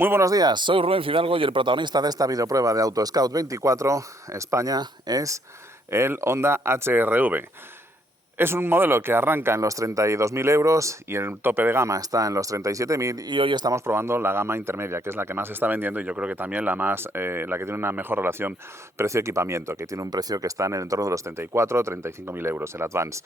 Muy buenos días, soy Rubén Fidalgo y el protagonista de esta videoprueba de AutoScout 24 España es el Honda HR-V. Es un modelo que arranca en los 32.000 euros y el tope de gama está en los 37.000, y hoy estamos probando la gama intermedia, que es la que más se está vendiendo y yo creo que también la que tiene una mejor relación precio-equipamiento, que tiene un precio que está en el entorno de los 34.000-35.000 euros, el Advance.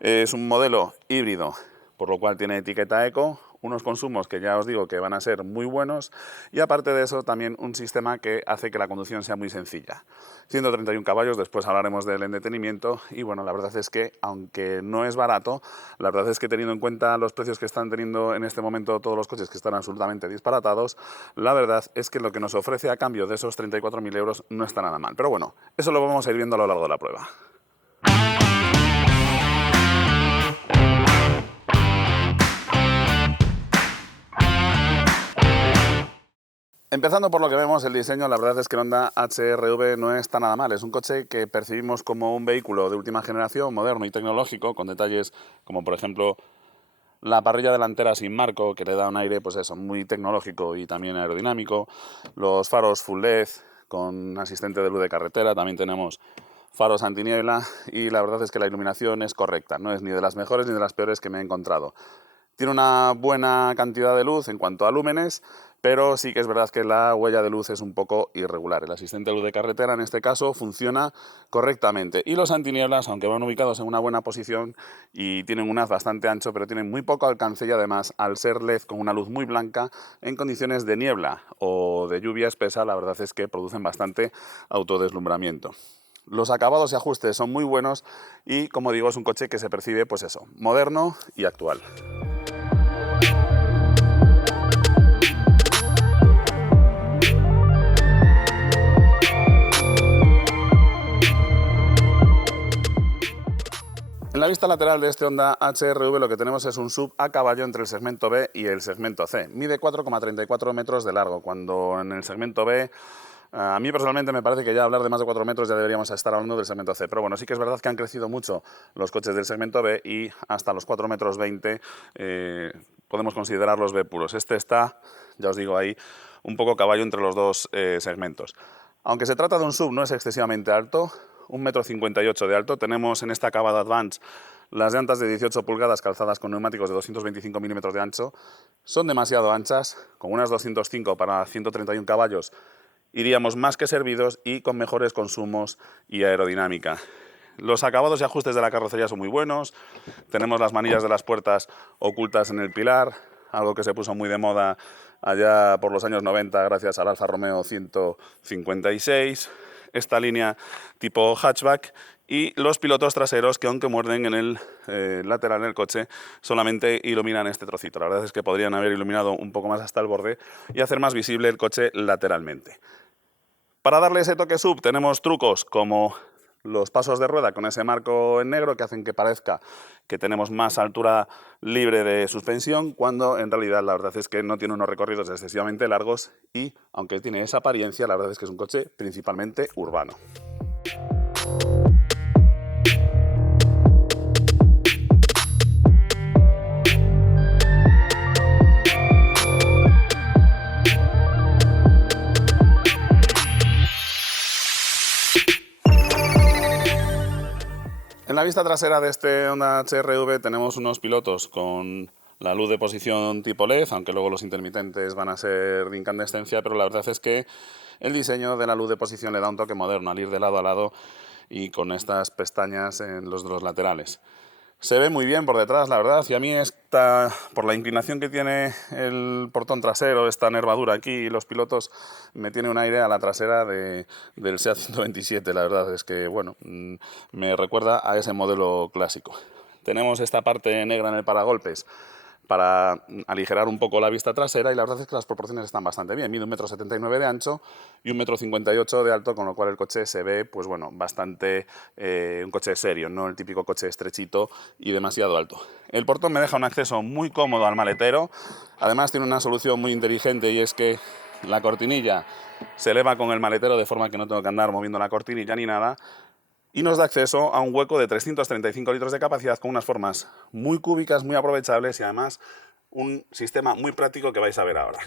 Es un modelo híbrido, por lo cual tiene etiqueta eco, unos consumos que ya os digo que van a ser muy buenos, y aparte de eso también un sistema que hace que la conducción sea muy sencilla. 131 caballos, después hablaremos del entretenimiento, y bueno, la verdad es que aunque no es barato, la verdad es que teniendo en cuenta los precios que están teniendo en este momento todos los coches, que están absolutamente disparatados, la verdad es que lo que nos ofrece a cambio de esos 34.000 euros no está nada mal. Pero bueno, eso lo vamos a ir viendo a lo largo de la prueba. Empezando por lo que vemos, el diseño, la verdad es que el Honda HR-V no está nada mal. Es un coche que percibimos como un vehículo de última generación, moderno y tecnológico, con detalles como por ejemplo la parrilla delantera sin marco, que le da un aire pues eso, muy tecnológico y también aerodinámico, los faros full LED con asistente de luz de carretera, también tenemos faros antiniebla, y la verdad es que la iluminación es correcta, no es ni de las mejores ni de las peores que me he encontrado. Tiene una buena cantidad de luz en cuanto a lúmenes, pero sí que es verdad que la huella de luz es un poco irregular. El asistente de luz de carretera en este caso funciona correctamente, y los antinieblas, aunque van ubicados en una buena posición y tienen un haz bastante ancho, pero tienen muy poco alcance, y además al ser LED con una luz muy blanca, en condiciones de niebla o de lluvia espesa, la verdad es que producen bastante autodeslumbramiento. Los acabados y ajustes son muy buenos y, como digo, es un coche que se percibe pues eso, moderno y actual. En la vista lateral de este Honda HR-V lo que tenemos es un SUV a caballo entre el segmento B y el segmento C. Mide 4,34 metros de largo, cuando en el segmento B, a mí personalmente me parece que ya hablar de más de 4 metros ya deberíamos estar hablando del segmento C. Pero bueno, sí que es verdad que han crecido mucho los coches del segmento B, y hasta los 4,20 metros podemos considerarlos B puros. Este está, ya os digo ahí, un poco caballo entre los dos segmentos. Aunque se trata de un SUV, no es excesivamente alto, 1,58 m de alto. Tenemos en esta acabada Advance las llantas de 18 pulgadas calzadas con neumáticos de 225 milímetros de ancho. Son demasiado anchas, con unas 205 para 131 caballos iríamos más que servidos, y con mejores consumos y aerodinámica. Los acabados y ajustes de la carrocería son muy buenos. Tenemos las manillas de las puertas ocultas en el pilar, algo que se puso muy de moda allá por los años 90 gracias al Alfa Romeo 156. Esta línea tipo hatchback, y los pilotos traseros que, aunque muerden en el lateral del coche, solamente iluminan este trocito. La verdad es que podrían haber iluminado un poco más hasta el borde y hacer más visible el coche lateralmente. Para darle ese toque sub tenemos trucos como los pasos de rueda con ese marco en negro, que hacen que parezca que tenemos más altura libre de suspensión, cuando en realidad la verdad es que no tiene unos recorridos excesivamente largos, y aunque tiene esa apariencia, la verdad es que es un coche principalmente urbano. En la vista trasera de este Honda HR-V tenemos unos pilotos con la luz de posición tipo LED, aunque luego los intermitentes van a ser de incandescencia, pero la verdad es que el diseño de la luz de posición le da un toque moderno al ir de lado a lado y con estas pestañas en los de los laterales. Se ve muy bien por detrás, la verdad, y a mí por la inclinación que tiene el portón trasero, esta nervadura aquí y los pilotos, me tiene un aire a la trasera del SEAT 127. La verdad es que, bueno, me recuerda a ese modelo clásico. Tenemos esta parte negra en el paragolpes para aligerar un poco la vista trasera, y la verdad es que las proporciones están bastante bien. Mide 1,79 m de ancho y 1,58 m de alto, con lo cual el coche se ve, pues bueno, bastante un coche serio, no el típico coche estrechito y demasiado alto. El portón me deja un acceso muy cómodo al maletero. Además tiene una solución muy inteligente, y es que la cortinilla se eleva con el maletero, de forma que no tengo que andar moviendo la cortinilla ni nada, y nos da acceso a un hueco de 335 litros de capacidad, con unas formas muy cúbicas, muy aprovechables, y además un sistema muy práctico que vais a ver ahora.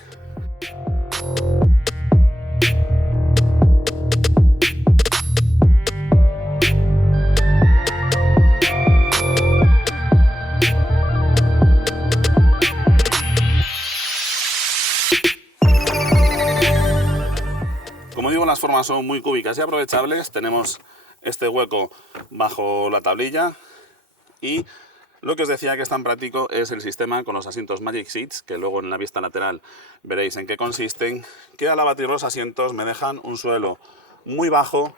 Como digo, las formas son muy cúbicas y aprovechables. Tenemos este hueco bajo la tablilla y lo que os decía que es tan práctico es el sistema con los asientos Magic Seats, que luego en la vista lateral veréis en qué consisten, que al abatir los asientos me dejan un suelo muy bajo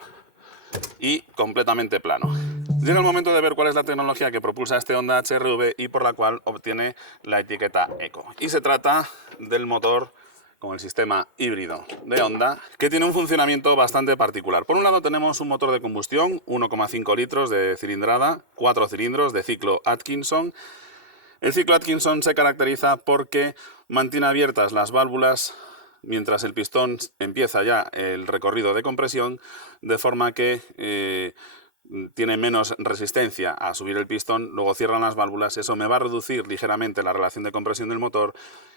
y completamente plano. Llega el momento de ver cuál es la tecnología que propulsa este Honda HR-V y por la cual obtiene la etiqueta Eco. Y se trata del motor con el sistema híbrido de Honda, que tiene un funcionamiento bastante particular. Por un lado tenemos un motor de combustión, 1,5 litros de cilindrada, 4 cilindros de ciclo Atkinson. El ciclo Atkinson se caracteriza porque mantiene abiertas las válvulas mientras el pistón empieza ya el recorrido de compresión, de forma que tiene menos resistencia a subir el pistón, luego cierran las válvulas, eso me va a reducir ligeramente la relación de compresión del motor,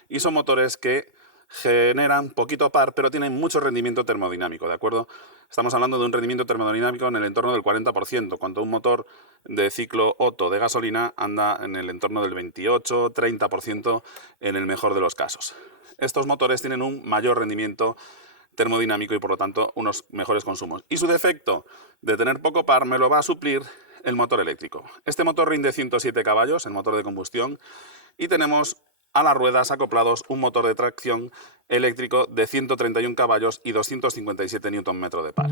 y son motores que generan poquito par, pero tienen mucho rendimiento termodinámico, ¿de acuerdo? Estamos hablando de un rendimiento termodinámico en el entorno del 40%, cuando un motor de ciclo Otto de gasolina anda en el entorno del 28-30% en el mejor de los casos. Estos motores tienen un mayor rendimiento termodinámico y por lo tanto unos mejores consumos. Y su defecto de tener poco par me lo va a suplir el motor eléctrico. Este motor rinde 107 caballos, el motor de combustión, y tenemos a las ruedas acoplados un motor de tracción eléctrico de 131 caballos y 257 Nm de par.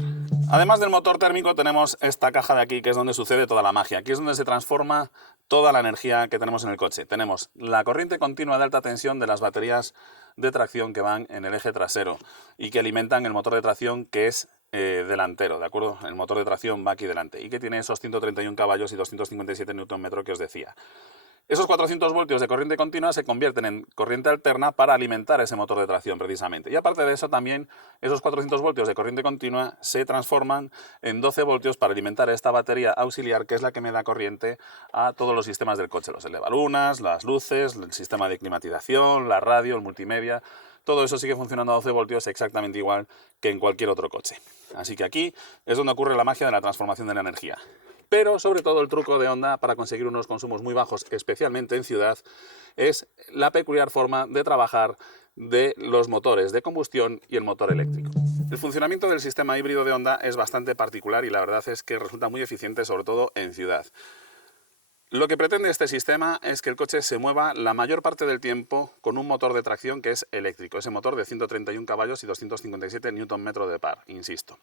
Además del motor térmico tenemos esta caja de aquí, que es donde sucede toda la magia. Aquí es donde se transforma toda la energía que tenemos en el coche. Tenemos la corriente continua de alta tensión de las baterías de tracción que van en el eje trasero y que alimentan el motor de tracción que es delantero, ¿de acuerdo? El motor de tracción va aquí delante y que tiene esos 131 caballos y 257 Nm que os decía. Esos 400 voltios de corriente continua se convierten en corriente alterna para alimentar ese motor de tracción precisamente. Y aparte de eso también esos 400 voltios de corriente continua se transforman en 12 voltios para alimentar esta batería auxiliar, que es la que me da corriente a todos los sistemas del coche. Los elevalunas, las luces, el sistema de climatización, la radio, el multimedia. Todo eso sigue funcionando a 12 voltios exactamente igual que en cualquier otro coche. Así que aquí es donde ocurre la magia de la transformación de la energía. Pero sobre todo el truco de Honda para conseguir unos consumos muy bajos, especialmente en ciudad, es la peculiar forma de trabajar de los motores de combustión y el motor eléctrico. El funcionamiento del sistema híbrido de Honda es bastante particular y la verdad es que resulta muy eficiente, sobre todo en ciudad. Lo que pretende este sistema es que el coche se mueva la mayor parte del tiempo con un motor de tracción que es eléctrico, ese motor de 131 caballos y 257 Nm de par, insisto.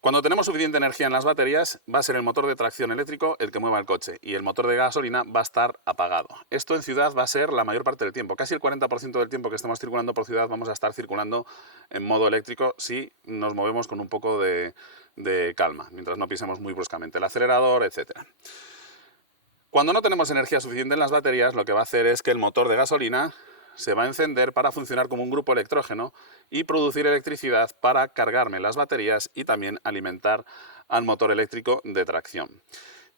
Cuando tenemos suficiente energía en las baterías, va a ser el motor de tracción eléctrico el que mueva el coche y el motor de gasolina va a estar apagado. Esto en ciudad va a ser la mayor parte del tiempo. Casi el 40% del tiempo que estemos circulando por ciudad vamos a estar circulando en modo eléctrico si nos movemos con un poco de calma, mientras no pisemos muy bruscamente el acelerador, etc. Cuando no tenemos energía suficiente en las baterías, lo que va a hacer es que el motor de gasolina se va a encender para funcionar como un grupo electrógeno y producir electricidad para cargarme las baterías y también alimentar al motor eléctrico de tracción.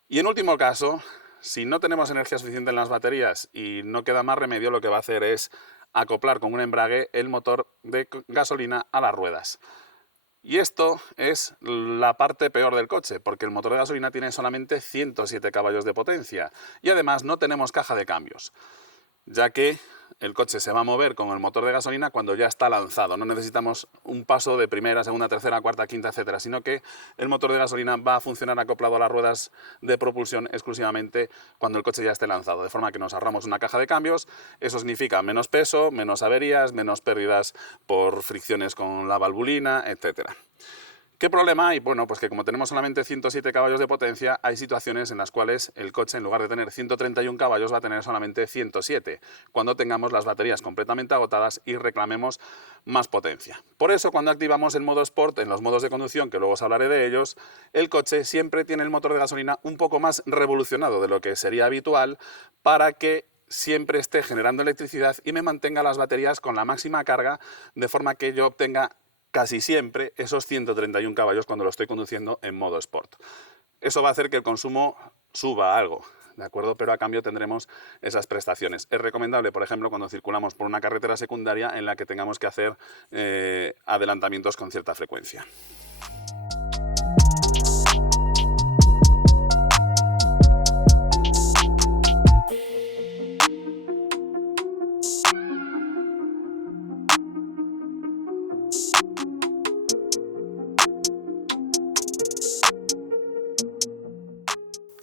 Y en último caso, si no tenemos energía suficiente en las baterías y no queda más remedio, lo que va a hacer es acoplar con un embrague el motor de gasolina a las ruedas. Y esto es la parte peor del coche, porque el motor de gasolina tiene solamente 107 caballos de potencia y además no tenemos caja de cambios, ya que el coche se va a mover con el motor de gasolina cuando ya está lanzado. No necesitamos un paso de primera, segunda, tercera, cuarta, quinta, etcétera, sino que el motor de gasolina va a funcionar acoplado a las ruedas de propulsión exclusivamente cuando el coche ya esté lanzado, de forma que nos ahorramos una caja de cambios. Eso significa menos peso, menos averías, menos pérdidas por fricciones con la valvulina, etcétera. ¿Qué problema hay? Bueno, pues que como tenemos solamente 107 caballos de potencia, hay situaciones en las cuales el coche, en lugar de tener 131 caballos, va a tener solamente 107, cuando tengamos las baterías completamente agotadas y reclamemos más potencia. Por eso, cuando activamos el modo Sport en los modos de conducción, que luego os hablaré de ellos, el coche siempre tiene el motor de gasolina un poco más revolucionado de lo que sería habitual para que siempre esté generando electricidad y me mantenga las baterías con la máxima carga, de forma que yo obtenga casi siempre esos 131 caballos cuando lo estoy conduciendo en modo Sport. Eso va a hacer que el consumo suba algo, ¿de acuerdo? Pero a cambio tendremos esas prestaciones. Es recomendable, por ejemplo, cuando circulamos por una carretera secundaria en la que tengamos que hacer adelantamientos con cierta frecuencia.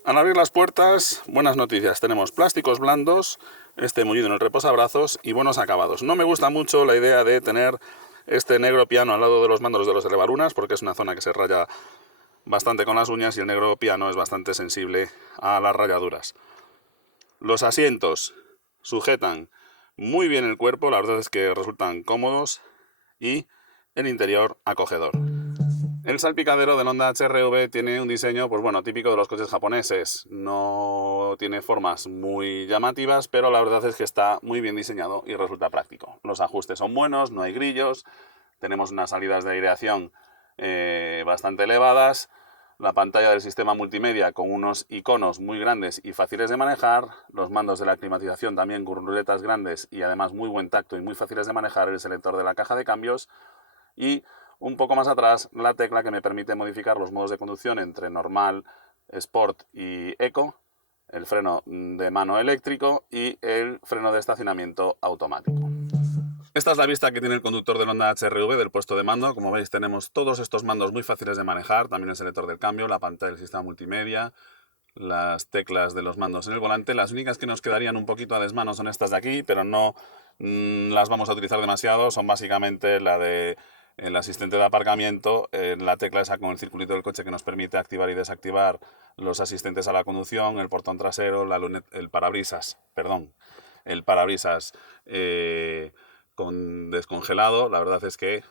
Al abrir las puertas, buenas noticias. Tenemos plásticos blandos, este mullido en el reposabrazos y buenos acabados. No me gusta mucho la idea de tener este negro piano al lado de los mandos de los elevalunas, porque es una zona que se raya bastante con las uñas y el negro piano es bastante sensible a las rayaduras. Los asientos sujetan muy bien el cuerpo, la verdad es que resultan cómodos y el interior acogedor. El salpicadero del Honda HR-V tiene un diseño, pues bueno, típico de los coches japoneses. No tiene formas muy llamativas, pero la verdad es que está muy bien diseñado y resulta práctico. Los ajustes son buenos, no hay grillos, tenemos unas salidas de aireación bastante elevadas, la pantalla del sistema multimedia con unos iconos muy grandes y fáciles de manejar, los mandos de la climatización también con ruletas grandes y además muy buen tacto y muy fáciles de manejar, el selector de la caja de cambios y un poco más atrás la tecla que me permite modificar los modos de conducción entre normal, sport y eco, el freno de mano eléctrico y el freno de estacionamiento automático. Esta es la vista que tiene el conductor del Honda HR-V del puesto de mando. Como veis tenemos todos estos mandos muy fáciles de manejar, también el selector del cambio, la pantalla del sistema multimedia, las teclas de los mandos en el volante. Las únicas que nos quedarían un poquito a desmano son estas de aquí, pero no las vamos a utilizar demasiado, son básicamente la de el asistente de aparcamiento, la tecla esa con el circulito del coche que nos permite activar y desactivar los asistentes a la conducción, el portón trasero, el parabrisas, con descongelado. La verdad es que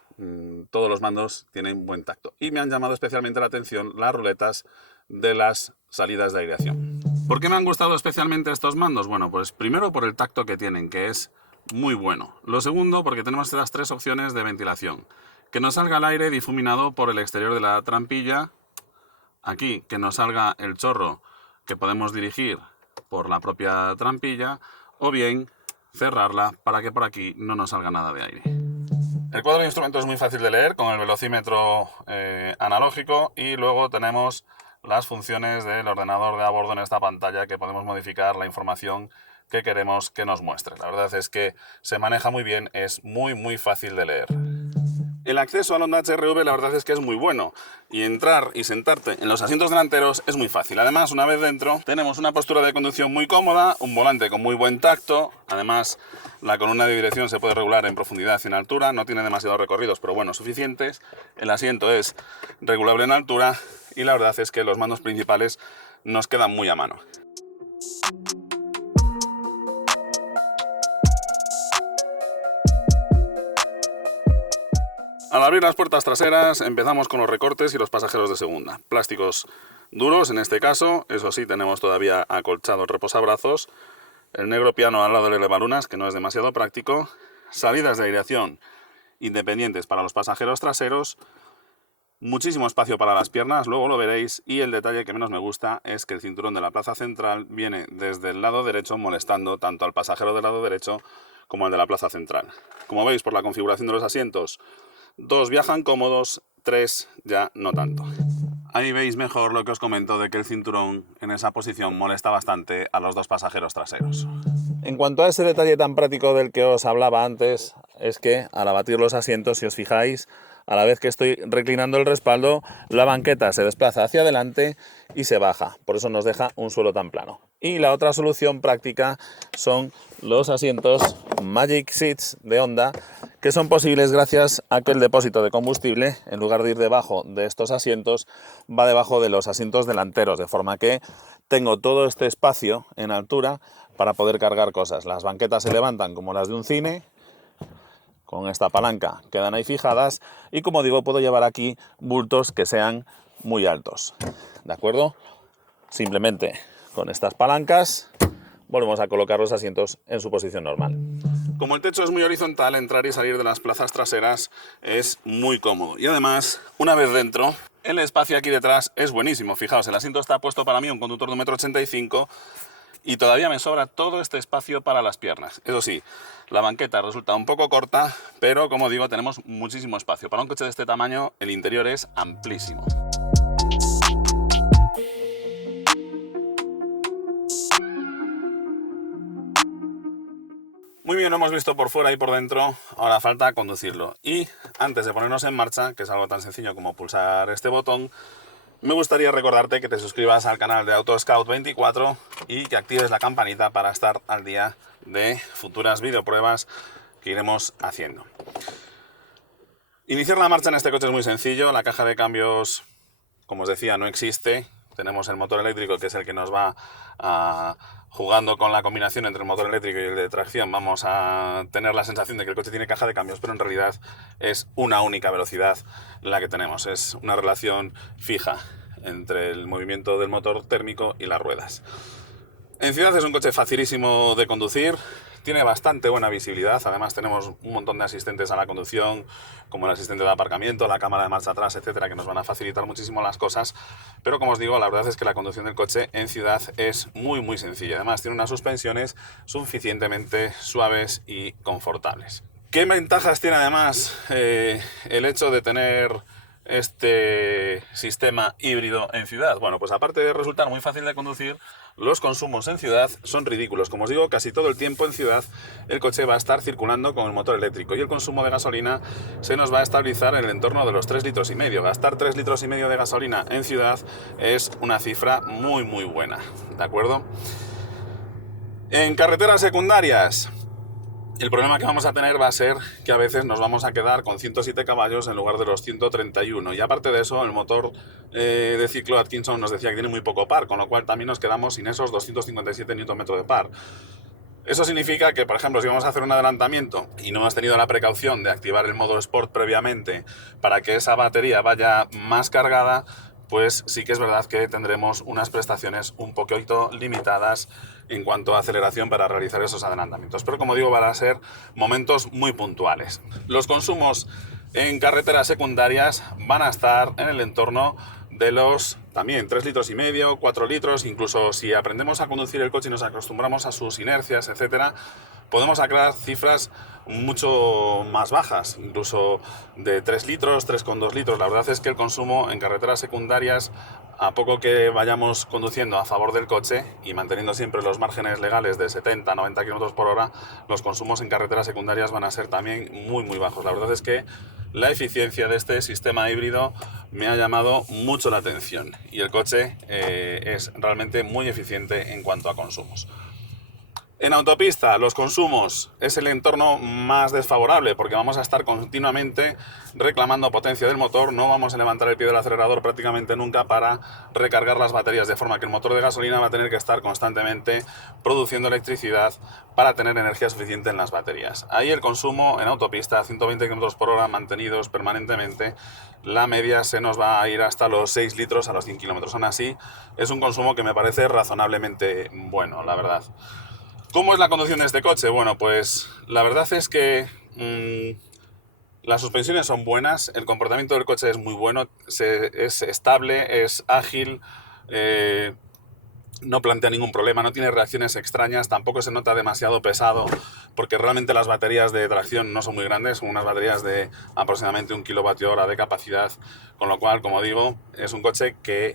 todos los mandos tienen buen tacto. Y me han llamado especialmente la atención las ruletas de las salidas de aireación. ¿Por qué me han gustado especialmente estos mandos? Bueno, pues primero por el tacto que tienen, que es muy bueno. Lo segundo, porque tenemos estas tres opciones de ventilación. Que nos salga el aire difuminado por el exterior de la trampilla. Aquí, que nos salga el chorro que podemos dirigir por la propia trampilla. O bien, cerrarla para que por aquí no nos salga nada de aire. El cuadro de instrumentos es muy fácil de leer con el velocímetro analógico y luego tenemos las funciones del ordenador de a bordo en esta pantalla que podemos modificar la información que queremos que nos muestre. La verdad es que se maneja muy bien, es muy fácil de leer. El acceso al Honda HR-V la verdad es que es muy bueno y entrar y sentarte en los asientos delanteros es muy fácil. Además, una vez dentro, tenemos una postura de conducción muy cómoda, un volante con muy buen tacto. Además, la columna de dirección se puede regular en profundidad y en altura, no tiene demasiados recorridos, pero bueno, suficientes. El asiento es regulable en altura y la verdad es que los mandos principales nos quedan muy a mano. Al abrir las puertas traseras empezamos con los recortes y los pasajeros de segunda. Plásticos duros en este caso, eso sí, tenemos todavía acolchado el reposabrazos, el negro piano al lado del elevalunas, que no es demasiado práctico, salidas de aireación independientes para los pasajeros traseros, muchísimo espacio para las piernas, luego lo veréis, y el detalle que menos me gusta es que el cinturón de la plaza central viene desde el lado derecho molestando tanto al pasajero del lado derecho como al de la plaza central. Como veis por la configuración de los asientos, 2 viajan cómodos, 3 ya no tanto. Ahí veis mejor lo que os comento de que el cinturón en esa posición molesta bastante a los dos pasajeros traseros. En cuanto a ese detalle tan práctico del que os hablaba antes, es que al abatir los asientos, si os fijáis, a la vez que estoy reclinando el respaldo, la banqueta se desplaza hacia adelante y se baja. Por eso nos deja un suelo tan plano. Y la otra solución práctica son los asientos Magic Seats de Honda, que son posibles gracias a que el depósito de combustible, en lugar de ir debajo de estos asientos, va debajo de los asientos delanteros, de forma que tengo todo este espacio en altura para poder cargar cosas. Las banquetas se levantan como las de un cine, con esta palanca quedan ahí fijadas y, como digo, puedo llevar aquí bultos que sean muy altos. ¿De acuerdo? Simplemente con estas palancas volvemos a colocar los asientos en su posición normal. Como el techo es muy horizontal, entrar y salir de las plazas traseras es muy cómodo. Y además, una vez dentro, el espacio aquí detrás es buenísimo. Fijaos, el asiento está puesto para mí, un conductor de 1,85 m, y todavía me sobra todo este espacio para las piernas. Eso sí, la banqueta resulta un poco corta, pero como digo, tenemos muchísimo espacio. Para un coche de este tamaño, el interior es amplísimo. Muy bien, lo hemos visto por fuera y por dentro, ahora falta conducirlo. Y antes de ponernos en marcha, que es algo tan sencillo como pulsar este botón, me gustaría recordarte que te suscribas al canal de AutoScout24 y que actives la campanita para estar al día de futuras videopruebas que iremos haciendo. Iniciar la marcha en este coche es muy sencillo. La caja de cambios, como os decía, no existe. Tenemos el motor eléctrico, que es el que nos va jugando con la combinación entre el motor eléctrico y el de tracción. Vamos a tener la sensación de que el coche tiene caja de cambios, pero en realidad es una única velocidad la que tenemos. Es una relación fija entre el movimiento del motor térmico y las ruedas. En ciudad es un coche facilísimo de conducir. Tiene bastante buena visibilidad, además tenemos un montón de asistentes a la conducción, como el asistente de aparcamiento, la cámara de marcha atrás, etcétera, que nos van a facilitar muchísimo las cosas. Pero como os digo, la verdad es que la conducción del coche en ciudad es muy sencilla. Además tiene unas suspensiones suficientemente suaves y confortables. ¿Qué ventajas tiene además el hecho de tener este sistema híbrido en ciudad? Bueno, pues aparte de resultar muy fácil de conducir, los consumos en ciudad son ridículos. Como os digo, casi todo el tiempo en ciudad el coche va a estar circulando con el motor eléctrico y el consumo de gasolina se nos va a estabilizar en el entorno de los 3,5 litros. Gastar 3,5 litros de gasolina en ciudad es una cifra muy buena, ¿de acuerdo? En carreteras secundarias, el problema que vamos a tener va a ser que a veces nos vamos a quedar con 107 caballos en lugar de los 131. Y aparte de eso, el motor de ciclo Atkinson nos decía que tiene muy poco par, con lo cual también nos quedamos sin esos 257 Nm de par. Eso significa que, por ejemplo, si vamos a hacer un adelantamiento y no hemos tenido la precaución de activar el modo Sport previamente para que esa batería vaya más cargada, pues sí que es verdad que tendremos unas prestaciones un poquito limitadas en cuanto a aceleración para realizar esos adelantamientos. Pero como digo, van a ser momentos muy puntuales. Los consumos en carreteras secundarias van a estar en el entorno de los también 3,5 litros, 4 litros, incluso si aprendemos a conducir el coche y nos acostumbramos a sus inercias, etcétera, podemos sacar cifras mucho más bajas, incluso de 3 litros, 3,2 litros. La verdad es que el consumo en carreteras secundarias, a poco que vayamos conduciendo a favor del coche y manteniendo siempre los márgenes legales de 70, 90 km por hora, los consumos en carreteras secundarias van a ser también muy bajos. La verdad es que la eficiencia de este sistema híbrido me ha llamado mucho la atención y el coche es realmente muy eficiente en cuanto a consumos. En autopista, los consumos es el entorno más desfavorable porque vamos a estar continuamente reclamando potencia del motor, no vamos a levantar el pie del acelerador prácticamente nunca para recargar las baterías, de forma que el motor de gasolina va a tener que estar constantemente produciendo electricidad para tener energía suficiente en las baterías. Ahí el consumo en autopista, 120 km por hora mantenidos permanentemente, la media se nos va a ir hasta los 6 litros a los 100 km. Aún así, es un consumo que me parece razonablemente bueno, la verdad. ¿Cómo es la conducción de este coche? Bueno, pues la verdad es que las suspensiones son buenas, el comportamiento del coche es muy bueno, es estable, es ágil, no plantea ningún problema, no tiene reacciones extrañas, tampoco se nota demasiado pesado, porque realmente las baterías de tracción no son muy grandes, son unas baterías de aproximadamente 1 kWh de capacidad, con lo cual, como digo, es un coche que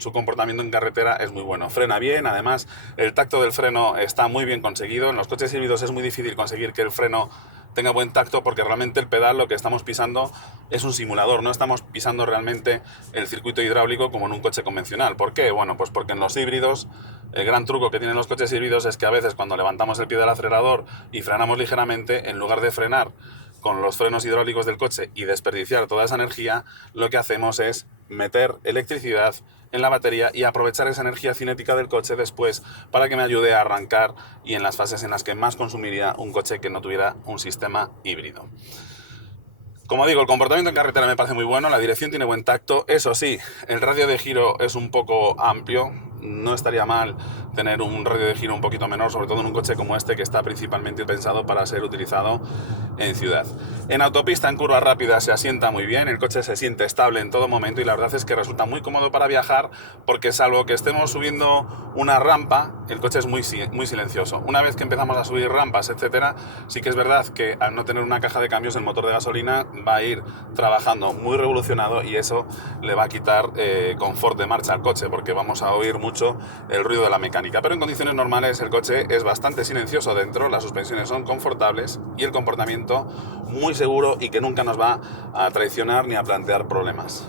su comportamiento en carretera es muy bueno. Frena bien, además el tacto del freno está muy bien conseguido. En los coches híbridos es muy difícil conseguir que el freno tenga buen tacto porque realmente el pedal, lo que estamos pisando es un simulador, no estamos pisando realmente el circuito hidráulico como en un coche convencional. ¿Por qué? Bueno, pues porque en los híbridos, el gran truco que tienen los coches híbridos es que a veces cuando levantamos el pie del acelerador y frenamos ligeramente, en lugar de frenar con los frenos hidráulicos del coche y desperdiciar toda esa energía, lo que hacemos es meter electricidad en la batería y aprovechar esa energía cinética del coche después para que me ayude a arrancar y en las fases en las que más consumiría un coche que no tuviera un sistema híbrido. Como digo, el comportamiento en carretera me parece muy bueno, la dirección tiene buen tacto, eso sí, el radio de giro es un poco amplio, no estaría mal tener un radio de giro un poquito menor, sobre todo en un coche como este que está principalmente pensado para ser utilizado en ciudad. En autopista, en curvas rápidas, se asienta muy bien, el coche se siente estable en todo momento y la verdad es que resulta muy cómodo para viajar porque salvo que estemos subiendo una rampa, el coche es muy silencioso. Una vez que empezamos a subir rampas, etcétera, sí que es verdad que al no tener una caja de cambios el motor de gasolina va a ir trabajando muy revolucionado y eso le va a quitar confort de marcha al coche porque vamos a oír mucho el ruido de la mecánica. Pero en condiciones normales el coche es bastante silencioso dentro, las suspensiones son confortables y el comportamiento muy seguro y que nunca nos va a traicionar ni a plantear problemas.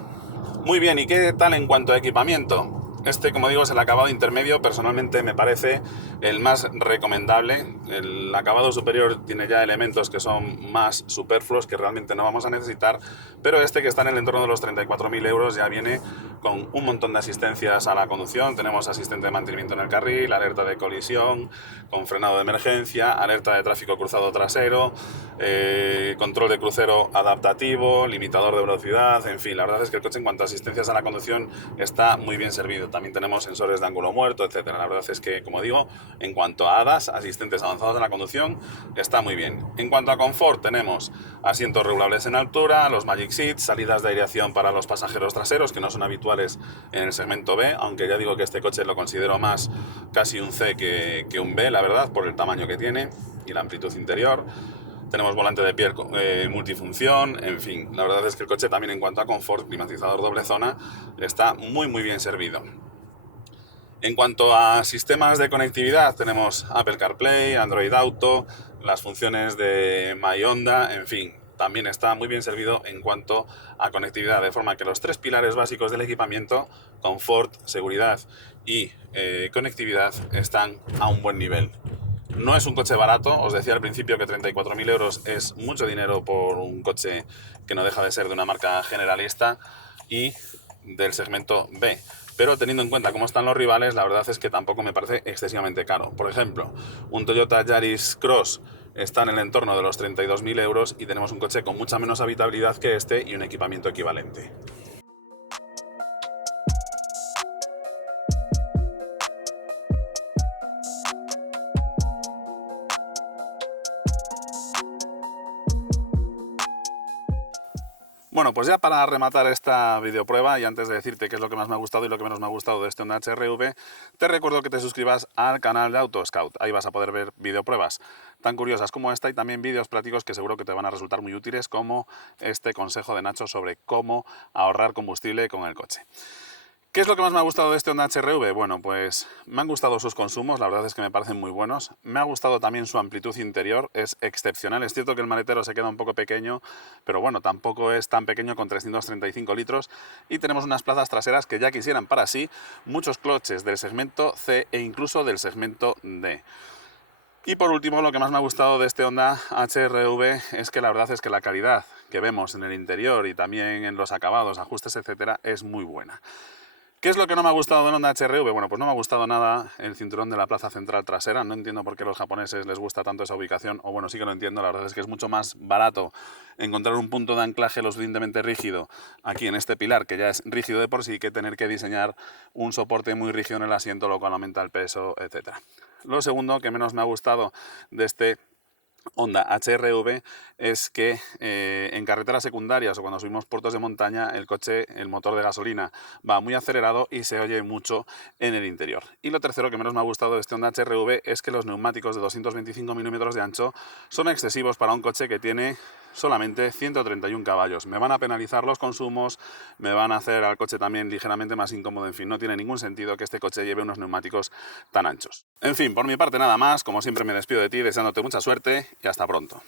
Muy bien, ¿y qué tal en cuanto a equipamiento? Este, como digo, es el acabado intermedio. Personalmente me parece el más recomendable. El acabado superior tiene ya elementos que son más superfluos, que realmente no vamos a necesitar, pero este, que está en el entorno de los 34.000 euros, ya viene con un montón de asistencias a la conducción. Tenemos asistente de mantenimiento en el carril, alerta de colisión, con frenado de emergencia, alerta de tráfico cruzado trasero, control de crucero adaptativo, limitador de velocidad, en fin, la verdad es que el coche en cuanto a asistencias a la conducción está muy bien servido. También tenemos sensores de ángulo muerto, etcétera. La verdad es que, como digo, en cuanto a ADAS, asistentes avanzados en la conducción, está muy bien. En cuanto a confort, tenemos asientos regulables en altura, los Magic Seats, salidas de aireación para los pasajeros traseros, que no son habituales en el segmento B, aunque ya digo que este coche lo considero más casi un C que un B, la verdad, por el tamaño que tiene y la amplitud interior. Tenemos volante de piel multifunción, en fin, la verdad es que el coche también en cuanto a confort, climatizador doble zona, está muy bien servido. En cuanto a sistemas de conectividad, tenemos Apple CarPlay, Android Auto, las funciones de My Honda, en fin, también está muy bien servido en cuanto a conectividad, de forma que los tres pilares básicos del equipamiento, confort, seguridad y conectividad, están a un buen nivel. No es un coche barato, os decía al principio que 34.000 euros es mucho dinero por un coche que no deja de ser de una marca generalista y del segmento B. Pero teniendo en cuenta cómo están los rivales, la verdad es que tampoco me parece excesivamente caro. Por ejemplo, un Toyota Yaris Cross está en el entorno de los 32.000 euros y tenemos un coche con mucha menos habitabilidad que este y un equipamiento equivalente. Bueno, pues ya para rematar esta videoprueba y antes de decirte qué es lo que más me ha gustado y lo que menos me ha gustado de este Honda HR-V, te recuerdo que te suscribas al canal de AutoScout. Ahí vas a poder ver videopruebas tan curiosas como esta y también vídeos prácticos que seguro que te van a resultar muy útiles, como este consejo de Nacho sobre cómo ahorrar combustible con el coche. ¿Qué es lo que más me ha gustado de este Honda HR-V? Bueno, pues me han gustado sus consumos, la verdad es que me parecen muy buenos. Me ha gustado también su amplitud interior, es excepcional. Es cierto que el maletero se queda un poco pequeño, pero bueno, tampoco es tan pequeño, con 335 litros. Y tenemos unas plazas traseras que ya quisieran para sí muchos coches del segmento C e incluso del segmento D. Y por último, lo que más me ha gustado de este Honda HR-V es que la verdad es que la calidad que vemos en el interior y también en los acabados, ajustes, etcétera, es muy buena. ¿Qué es lo que no me ha gustado del Honda HR-V? Bueno, pues no me ha gustado nada el cinturón de la plaza central trasera. No entiendo por qué a los japoneses les gusta tanto esa ubicación, o bueno, sí que lo entiendo. La verdad es que es mucho más barato encontrar un punto de anclaje lo suficientemente rígido aquí en este pilar, que ya es rígido de por sí, que tener que diseñar un soporte muy rígido en el asiento, lo cual aumenta el peso, etc. Lo segundo que menos me ha gustado de este Honda HR-V es que en carreteras secundarias o cuando subimos puertos de montaña, el coche, el motor de gasolina, va muy acelerado y se oye mucho en el interior. Y lo tercero que menos me ha gustado de este Honda HR-V es que los neumáticos de 225 milímetros de ancho son excesivos para un coche que tiene solamente 131 caballos. Me van a penalizar los consumos, me van a hacer al coche también ligeramente más incómodo. En fin, no tiene ningún sentido que este coche lleve unos neumáticos tan anchos. En fin, por mi parte nada más. Como siempre me despido de ti deseándote mucha suerte y hasta pronto.